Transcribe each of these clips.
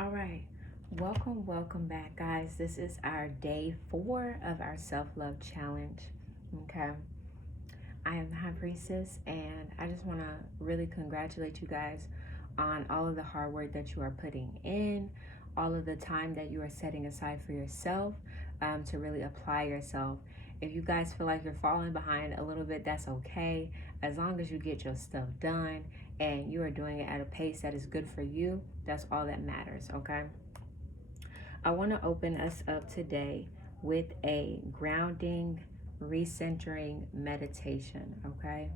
All right. Welcome back, guys. This is our day 4 of our self-love challenge. Okay. I am the High Priestess, and I just want to really congratulate you guys on all of the hard work that you are putting in, all of the time that you are setting aside for yourself to really apply yourself. If you guys feel like you're falling behind a little bit, that's okay. As long as you get your stuff done and you are doing it at a pace that is good for you, that's all that matters, okay? I want to open us up today with a grounding, recentering meditation, okay?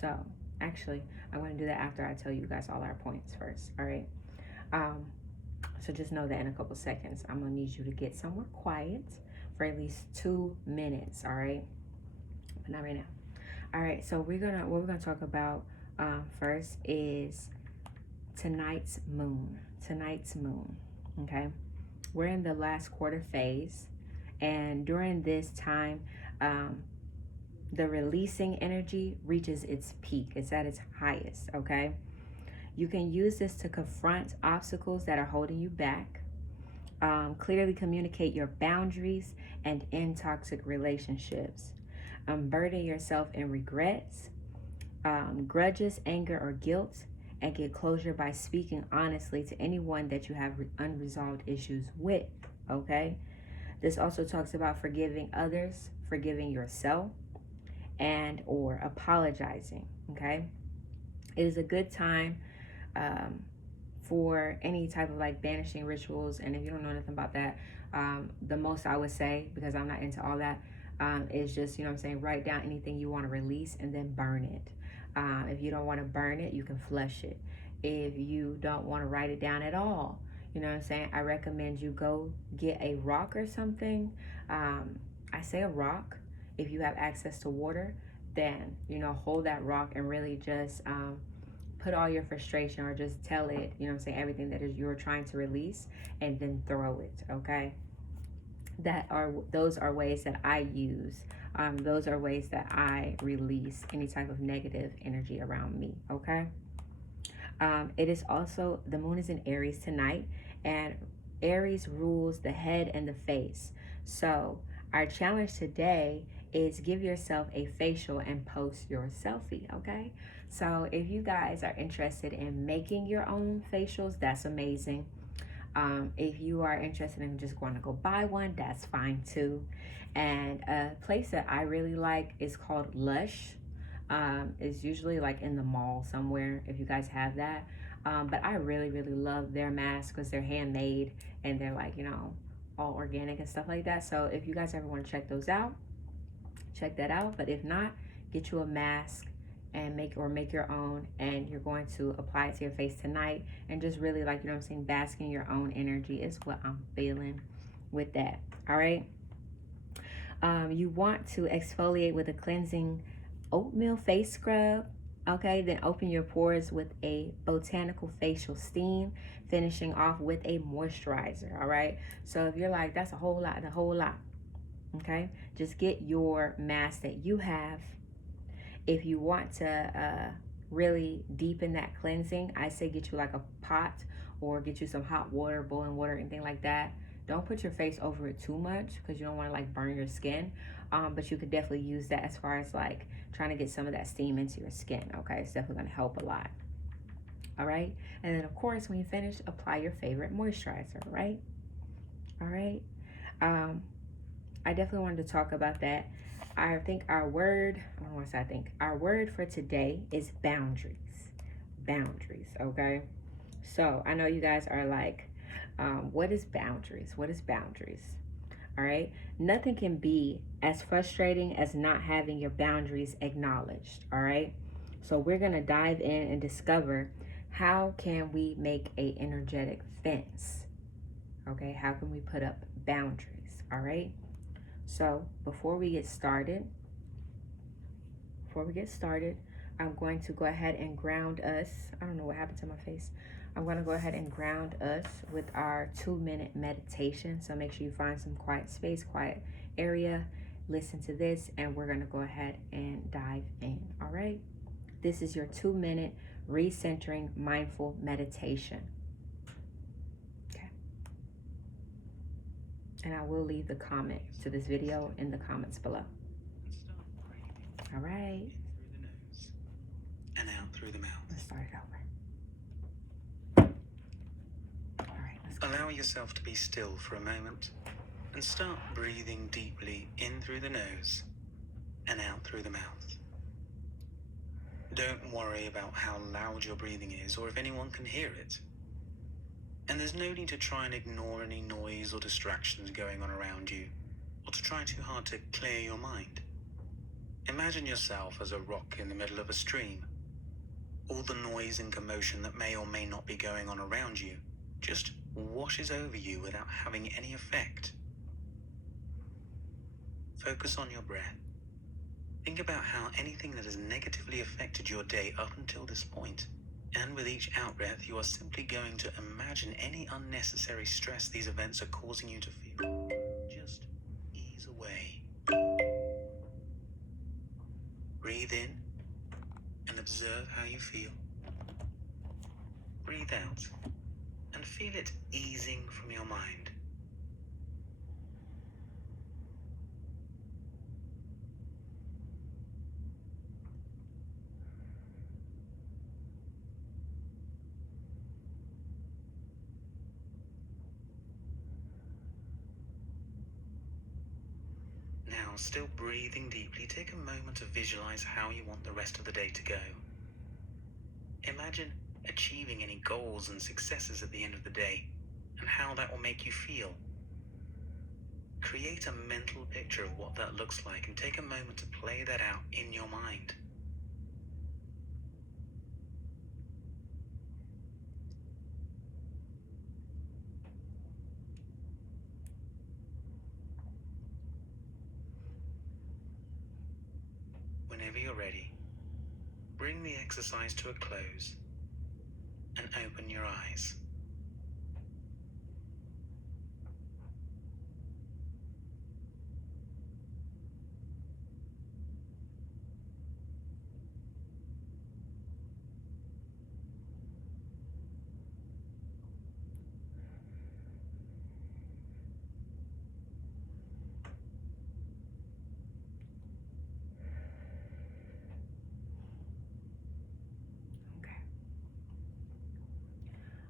So, actually, I'm going to do that after I tell you guys all our points first, all right? Um, so just know that in a couple seconds, I'm going to need you to get somewhere quiet for at least 2 minutes, all right? But not right now. All right, so what we're gonna talk about first is tonight's moon. Tonight's moon, okay? We're in the last quarter phase, and during this time, um, the releasing energy reaches its peak. It's at its highest, okay? You can use this to confront obstacles that are holding you back, clearly communicate your boundaries, and end toxic relationships. Burden yourself in regrets, grudges, anger, or guilt, and get closure by speaking honestly to anyone that you have unresolved issues with, okay? This also talks about forgiving others, forgiving yourself, and or apologizing, okay? It is a good time um, for any type of like banishing rituals. And if you don't know anything about that, the most I would say, because I'm not into all that, is just, write down anything you want to release and then burn it. If you don't want to burn it, you can flush it. If you don't want to write it down at all, I recommend you go get a rock or something. I say a rock. If you have access to water, then, hold that rock and really just put all your frustration, or just tell it, everything that is you're trying to release, and then throw it, okay? Those are ways that I use. Those are ways that I release any type of negative energy around me, okay? It is also, the moon is in Aries tonight, and Aries rules the head and the face. So our challenge today is give yourself a facial and post your selfie, okay? So if you guys are interested in making your own facials, that's amazing. If you are interested in just going to go buy one, that's fine too. And a place that I really like is called Lush. It's usually like in the mall somewhere, if you guys have that. But I really, really love their masks because they're handmade and they're like, all organic and stuff like that. So if you guys ever want to check those out, check that out. But if not, get you a mask and make your own, and you're going to apply it to your face tonight, and just really, like, bask in your own energy is what I'm feeling with that. All right. You want to exfoliate with a cleansing oatmeal face scrub. Okay, then open your pores with a botanical facial steam, finishing off with a moisturizer. All right, so if you're like, that's a whole lot, okay, just get your mask that you have. If you want to really deepen that cleansing, I say get you like a pot, or get you some hot water, boiling water, anything like that. Don't put your face over it too much because you don't want to like burn your skin. But you could definitely use that as far as like trying to get some of that steam into your skin. Okay, it's definitely going to help a lot. All right, and then of course when you finish, apply your favorite moisturizer. Right. All right. I definitely wanted to talk about that. I think our word, I don't want to say I think, our word for today is boundaries. Boundaries, okay? So I know you guys are like, what is boundaries? What is boundaries? All right? Nothing can be as frustrating as not having your boundaries acknowledged, all right? So we're going to dive in and discover, how can we make a energetic fence? Okay, how can we put up boundaries? All right? So before we get started, I'm going to go ahead and ground us. I don't know what happened to my face. I'm going to go ahead and ground us with our 2-minute meditation. So make sure you find some quiet space, quiet area. Listen to this, and we're going to go ahead and dive in. All right. This is your 2-minute recentering mindful meditation. And I will leave the comment to this video in the comments below. All right. In through the nose and out through the mouth. Let's start it over. All right, let's go. Allow yourself to be still for a moment and start breathing deeply in through the nose and out through the mouth. Don't worry about how loud your breathing is or if anyone can hear it. And there's no need to try and ignore any noise or distractions going on around you, or to try too hard to clear your mind. Imagine yourself as a rock in the middle of a stream. All the noise and commotion that may or may not be going on around you just washes over you without having any effect. Focus on your breath. Think about how anything that has negatively affected your day up until this point, and with each out-breath, you are simply going to imagine any unnecessary stress these events are causing you to feel just ease away. Breathe in and observe how you feel. Breathe out and feel it easing from your mind. Now, still breathing deeply, take a moment to visualize how you want the rest of the day to go. Imagine achieving any goals and successes at the end of the day, and how that will make you feel. Create a mental picture of what that looks like and take a moment to play that out in your mind. Whenever you're ready, bring the exercise to a close and open your eyes.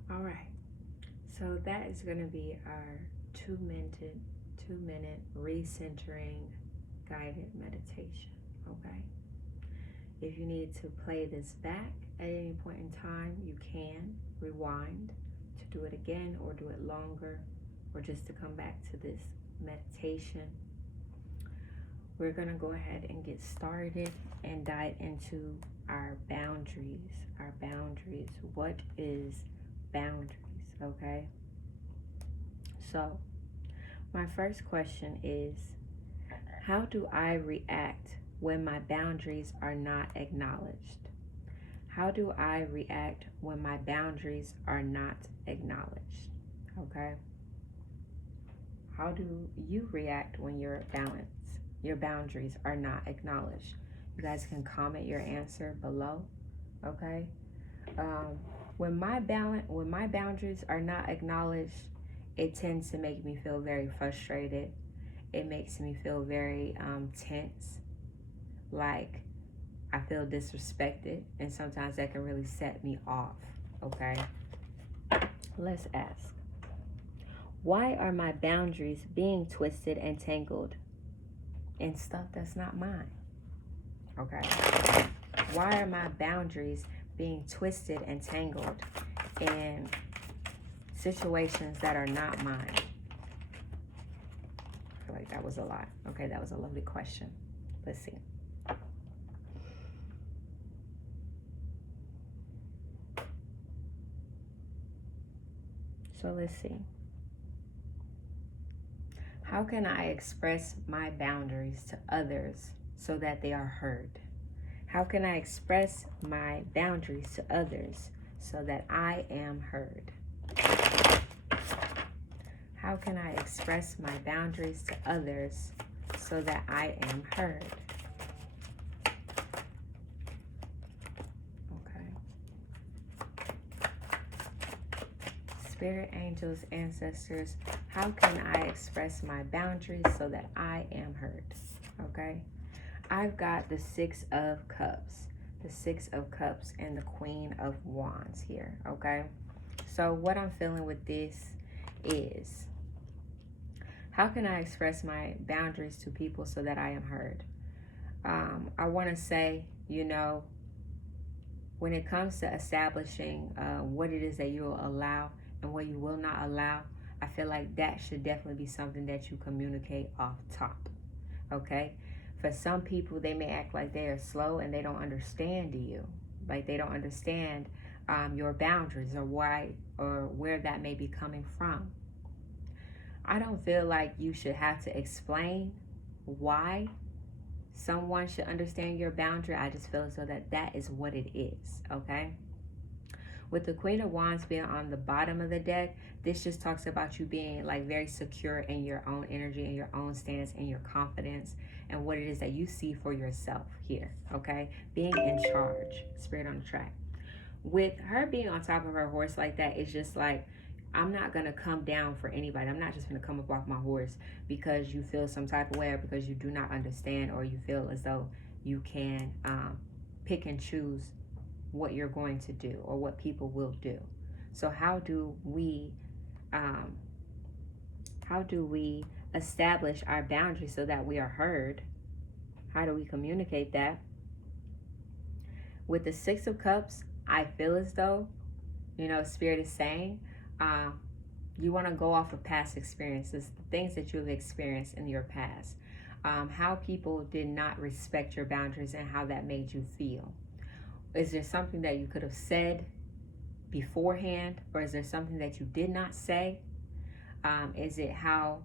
All right, so that is going to be our 2-minute recentering guided meditation. Okay, if you need to play this back at any point in time, you can rewind to do it again, or do it longer, or just to come back to this meditation. We're going to go ahead and get started and dive into our boundaries. What is boundaries? Okay, so my first question is, how do I react when my boundaries are not acknowledged? How do I react when my boundaries are not acknowledged? Okay, how do you react when your boundaries are not acknowledged? You guys can comment your answer below. Okay, when my boundaries are not acknowledged, it tends to make me feel very frustrated. It makes me feel very tense, like I feel disrespected, and sometimes that can really set me off. Okay, let's ask, why are my boundaries being twisted and tangled in stuff that's not mine? Okay, why are my boundaries being twisted and tangled in situations that are not mine? I feel like that was a lot. Okay, that was a lovely question. Let's see. So let's see. How can I express my boundaries to others so that they are heard? How can I express my boundaries to others so that I am heard? How can I express my boundaries to others so that I am heard? Okay. Spirit, angels, ancestors, How can I express my boundaries so that I am heard? Okay. I've got the Six of Cups. The Six of Cups and the Queen of Wands here. Okay. So what I'm feeling with this is, how can I express my boundaries to people so that I am heard? I want to say, when it comes to establishing what it is that you will allow and what you will not allow, I feel like that should definitely be something that you communicate off top. Okay? For some people, they may act like they are slow and they don't understand you. Like they don't understand your boundaries or why or where that may be coming from. I don't feel like you should have to explain why someone should understand your boundary. I just feel as though that is what it is, okay? With the Queen of Wands being on the bottom of the deck, this just talks about you being like very secure in your own energy and your own stance and your confidence and what it is that you see for yourself here, okay? Being in charge, Spirit on the track. With her being on top of her horse like that, it's just like, I'm not going to come down for anybody. I'm not just going to come up off my horse because you feel some type of way or because you do not understand or you feel as though you can pick and choose what you're going to do or what people will do. So how do we establish our boundaries so that we are heard? How do we communicate that? With the Six of Cups, I feel as though, Spirit is saying, you want to go off of past experiences, the things that you have experienced in your past, how people did not respect your boundaries and how that made you feel. Is there something that you could have said beforehand, or is there something that you did not say? Is it how,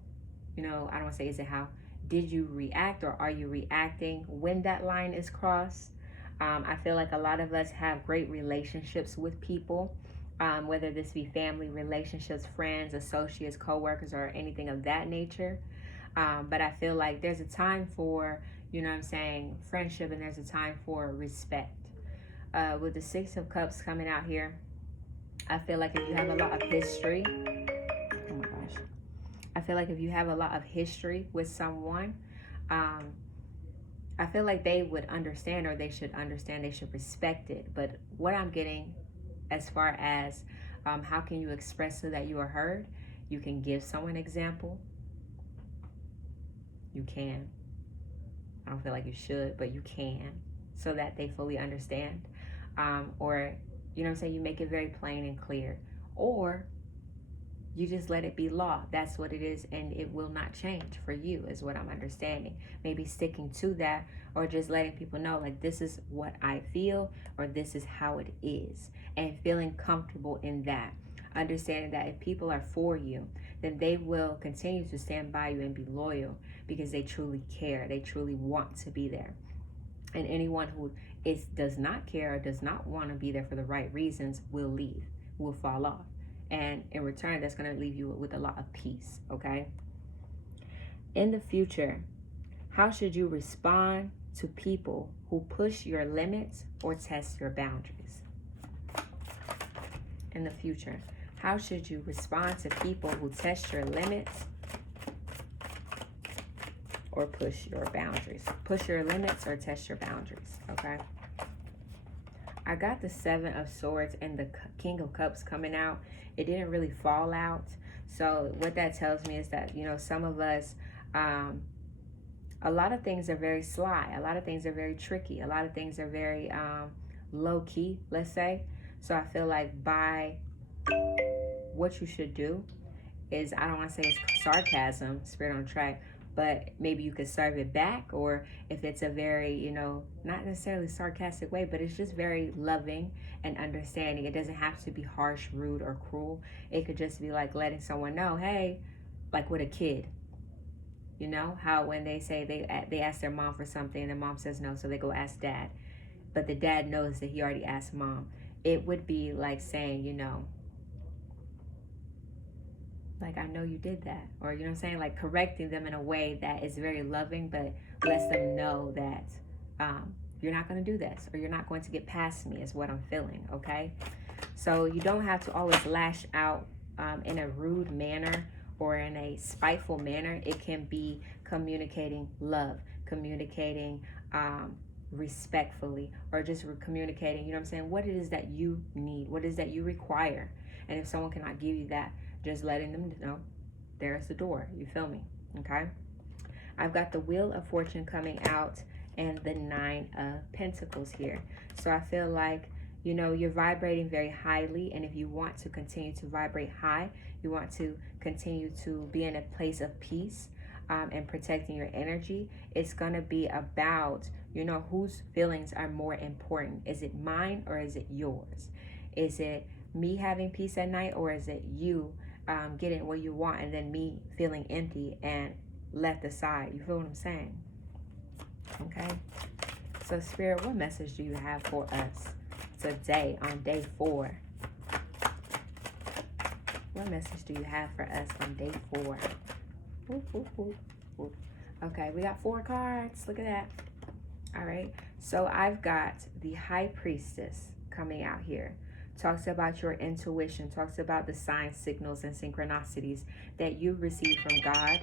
I don't want to say is it how, did you react or are you reacting when that line is crossed? I feel like a lot of us have great relationships with people, whether this be family relationships, friends, associates, co-workers, or anything of that nature. But I feel like there's a time for, friendship, and there's a time for respect. With the Six of Cups coming out here, I feel like if you have a lot of history, oh my gosh, I feel like if you have a lot of history with someone, I feel like they would understand, or they should understand, they should respect it. But what I'm getting as far as how can you express so that you are heard, you can give someone an example. You can. I don't feel like you should, but you can, so that they fully understand. Or, you make it very plain and clear. Or you just let it be law. That's what it is, and it will not change for you, is what I'm understanding. Maybe sticking to that, or just letting people know, like, this is what I feel, or this is how it is, and feeling comfortable in that. Understanding that if people are for you, then they will continue to stand by you and be loyal because they truly care. They truly want to be there. And anyone who does not care or does not want to be there for the right reasons will leave, will fall off. And in return, that's going to leave you with a lot of peace, okay? In the future, how should you respond to people who push your limits or test your boundaries? In the future, how should you respond to people who test your limits or push your boundaries? Push your limits or test your boundaries, okay? I got the Seven of Swords and the King of Cups coming out. It didn't really fall out. So what that tells me is that, some of us, a lot of things are very sly. A lot of things are very tricky. A lot of things are very low key, let's say. So I feel like by what you should do is, I don't want to say it's sarcasm, Spirit on track, but maybe you could serve it back. Or if it's a very, not necessarily sarcastic way, but it's just very loving and understanding. It doesn't have to be harsh, rude, or cruel. It could just be like letting someone know, hey, like with a kid, how when they say they ask their mom for something and the mom says no, so they go ask dad, but the dad knows that he already asked mom. It would be like saying, like, I know you did that. Or, like correcting them in a way that is very loving, but lets them know that you're not going to do this, or you're not going to get past me, is what I'm feeling, okay? So you don't have to always lash out in a rude manner or in a spiteful manner, it can be communicating love, communicating respectfully, or just communicating, you know what I'm saying, what it is that you need, what it is that you require. And if someone cannot give you that, just letting them know there's the door. You feel me? Okay. I've got the Wheel of Fortune coming out and the Nine of Pentacles here. So I feel like, you know, you're vibrating very highly, and if you want to continue to vibrate high, you want to continue to be in a place of peace and protecting your energy, it's going to be about, you know, whose feelings are more important. Is it mine or is it yours? Is it me having peace at night, or is it you getting what you want and then me feeling empty and left aside? You feel what I'm saying? Okay. So Spirit, what message do you have for us today on day 4? What message do you have for us on day 4? Whoop, whoop, whoop, whoop. Okay, we got 4 cards. Look at that. All right. So I've got the High Priestess coming out here. Talks about your intuition. Talks about the signs, signals, and synchronicities that you receive from God.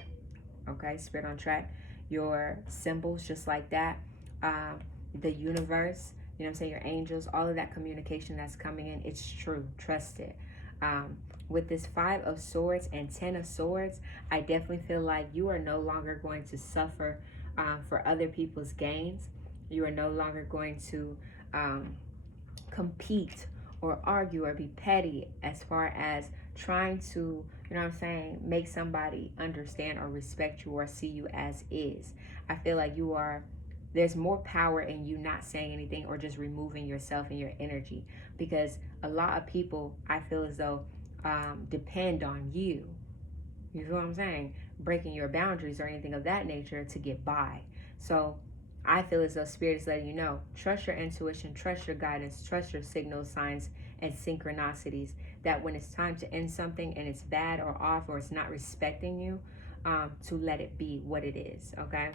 Okay, Spirit on track. Your symbols, just like that. The universe, you know what I'm saying, your angels, all of that communication that's coming in, it's true. Trust it. With this 5 of Swords and 10 of Swords, I definitely feel like you are no longer going to suffer for other people's gains. You are no longer going to compete or argue or be petty as far as trying to, you know what I'm saying, make somebody understand or respect you or see you as is. I feel like there's more power in you not saying anything or just removing yourself and your energy, because a lot of people, I feel as though, depend on you. You feel what I'm saying? Breaking your boundaries or anything of that nature to get by. So I feel as though Spirit is letting you know, trust your intuition, trust your guidance, trust your signals, signs, and synchronicities, that when it's time to end something and it's bad or off or it's not respecting you, to let it be what it is, okay?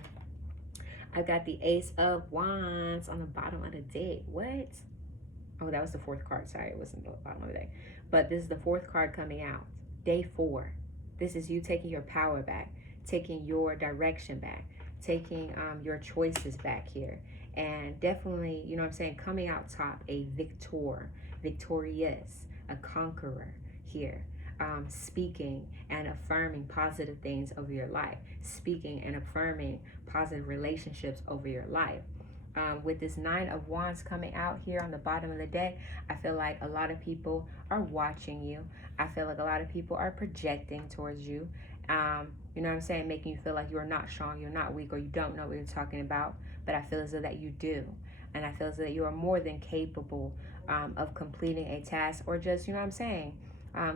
I've got the Ace of Wands on the bottom of the deck. What? Oh, that was the 4th card. Sorry, it wasn't the bottom of the deck. But this is the 4th card coming out. Day 4. This is you taking your power back, taking your direction back, taking your choices back here. And definitely, you know what I'm saying, coming out top, a victorious, a conqueror here. Speaking and affirming positive things over your life, speaking and affirming positive relationships over your life. With this 9 of Wands coming out here on the bottom of the deck, I feel like a lot of people are watching you. I feel like a lot of people are projecting towards you. You know what I'm saying? Making you feel like you're not strong, you're not weak, or you don't know what you're talking about. But I feel as though that you do. And I feel as though that you are more than capable of completing a task, or just, you know what I'm saying,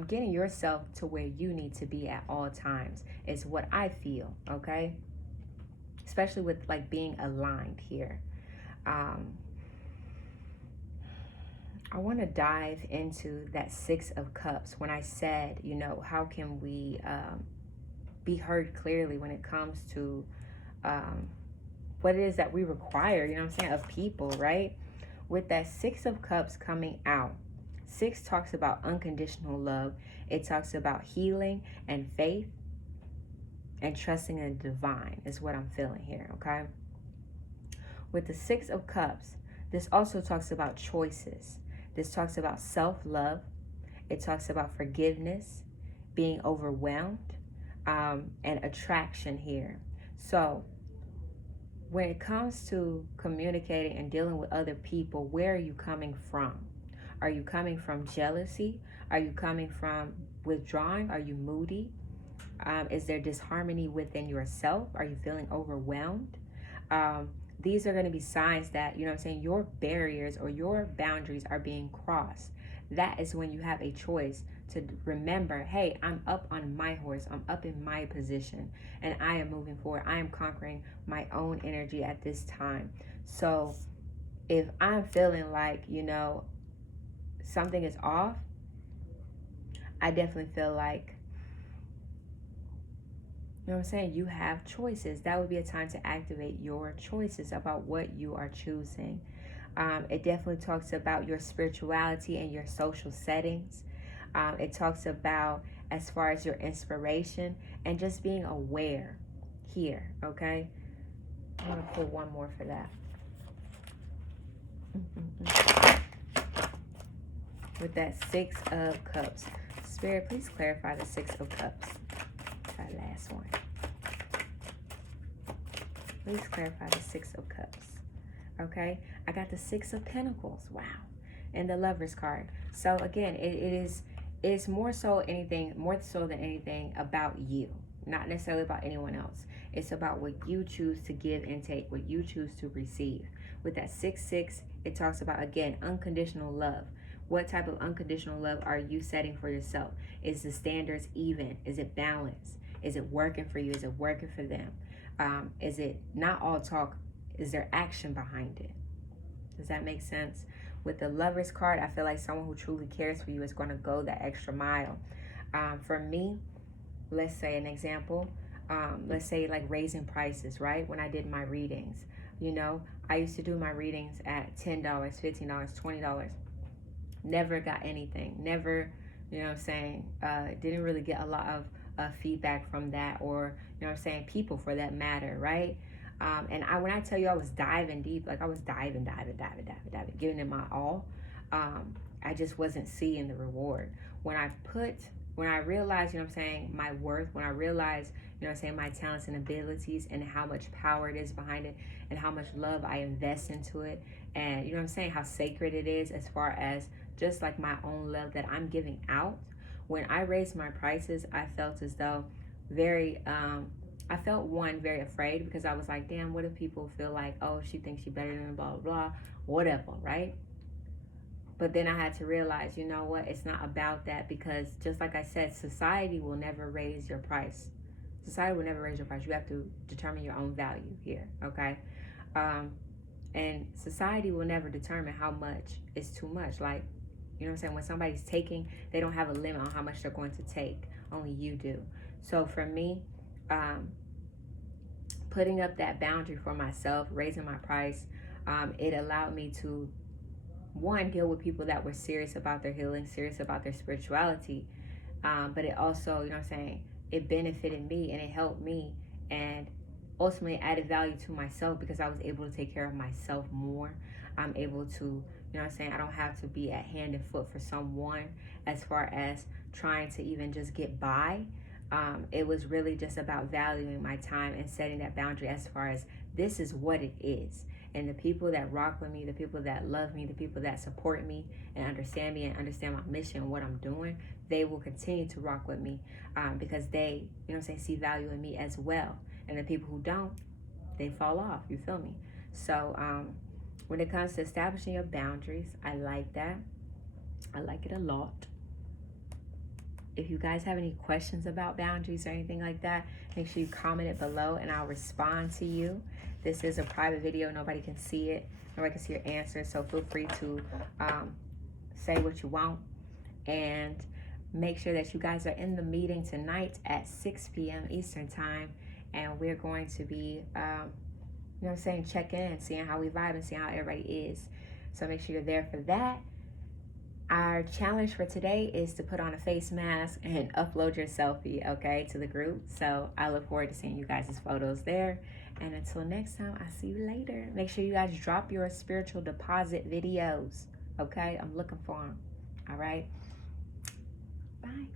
getting yourself to where you need to be at all times is what I feel, okay? Especially with like being aligned here. I want to dive into that 6 of Cups when I said, you know, how can we be heard clearly when it comes to what it is that we require, you know what I'm saying, of people, right? With that 6 of Cups coming out, 6 talks about unconditional love. It talks about healing and faith and trusting in the divine is what I'm feeling here, okay? With the 6 of Cups, this also talks about choices. This talks about self-love. It talks about forgiveness, being overwhelmed, and attraction here. So when it comes to communicating and dealing with other people, where are you coming from? Are you coming from jealousy? Are you coming from withdrawing? Are you moody? Is there disharmony within yourself? Are you feeling overwhelmed? These are going to be signs that, you know what I'm saying, your barriers or your boundaries are being crossed. That is when you have a choice to remember, hey, I'm up on my horse. I'm up in my position and I am moving forward. I am conquering my own energy at this time. So if I'm feeling like, you know, something is off, I definitely feel like, you know what I'm saying, you have choices. That would be a time to activate your choices about what you are choosing. It definitely talks about your spirituality and your social settings. It talks about as far as your inspiration and just being aware here, okay? I'm going to pull one more for that. With that Six of Cups. Spirit, please clarify the Six of Cups. That last one. Please clarify the Six of Cups. Okay? I got the Six of Pentacles. Wow. And the Lover's card. So again, it's more so than anything about you. Not necessarily about anyone else. It's about what you choose to give and take, what you choose to receive. With that 6-6, it talks about, again, unconditional love. What type of unconditional love are you setting for yourself? Is the standards even? Is it balanced? Is it working for you? Is it working for them? Is it not all talk? Is there action behind it? Does that make sense? With the Lover's card, I feel like someone who truly cares for you is going to go that extra mile. For me, let's say an example. Let's say like raising prices, right? When I did my readings, you know, I used to do my readings at $10, $15, $20. Never got anything. Never, you know what I'm saying, didn't really get a lot of feedback from that, or, you know what I'm saying, people for that matter, right? And when I tell you I was diving deep, like I was diving, giving it my all, I just wasn't seeing the reward. When I realized, you know what I'm saying, my worth, when I realized, you know what I'm saying, my talents and abilities and how much power it is behind it and how much love I invest into it, and you know what I'm saying, how sacred it is as far as just like my own love that I'm giving out. When I raised my prices, I felt as though very very afraid, because I was like, damn, what if people feel like, oh, she thinks she's better than blah, blah, blah, whatever, right? But then I had to realize, you know what, it's not about that, because just like I said, society will never raise your price. Society will never raise your price. You have to determine your own value here, okay? And society will never determine how much is too much. Like, you know what I'm saying? When somebody's taking, they don't have a limit on how much they're going to take. Only you do. So for me, putting up that boundary for myself, raising my price, it allowed me to, one, deal with people that were serious about their healing, serious about their spirituality. But it also, you know what I'm saying, it benefited me and it helped me, and ultimately added value to myself, because I was able to take care of myself more. I'm able to, you know what I'm saying, I don't have to be at hand and foot for someone as far as trying to even just get by. It was really just about valuing my time and setting that boundary as far as this is what it is. And the people that rock with me, the people that love me, the people that support me and understand my mission and what I'm doing, they will continue to rock with me, because they, you know what I'm saying, see value in me as well. And the people who don't, they fall off, you feel me? So when it comes to establishing your boundaries, I like that. I like it a lot. If you guys have any questions about boundaries or anything like that, make sure you comment it below and I'll respond to you. This is a private video. Nobody can see it. Nobody can see your answer. So feel free to say what you want. And make sure that you guys are in the meeting tonight at 6 p.m. Eastern time. And we're going to be, you know what I'm saying, checking in, seeing how we vibe and seeing how everybody is. So make sure you're there for that. Our challenge for today is to put on a face mask and upload your selfie, okay, to the group. So I look forward to seeing you guys' photos there. And until next time, I'll see you later. Make sure you guys drop your spiritual deposit videos, okay? I'm looking for them, all right? Bye.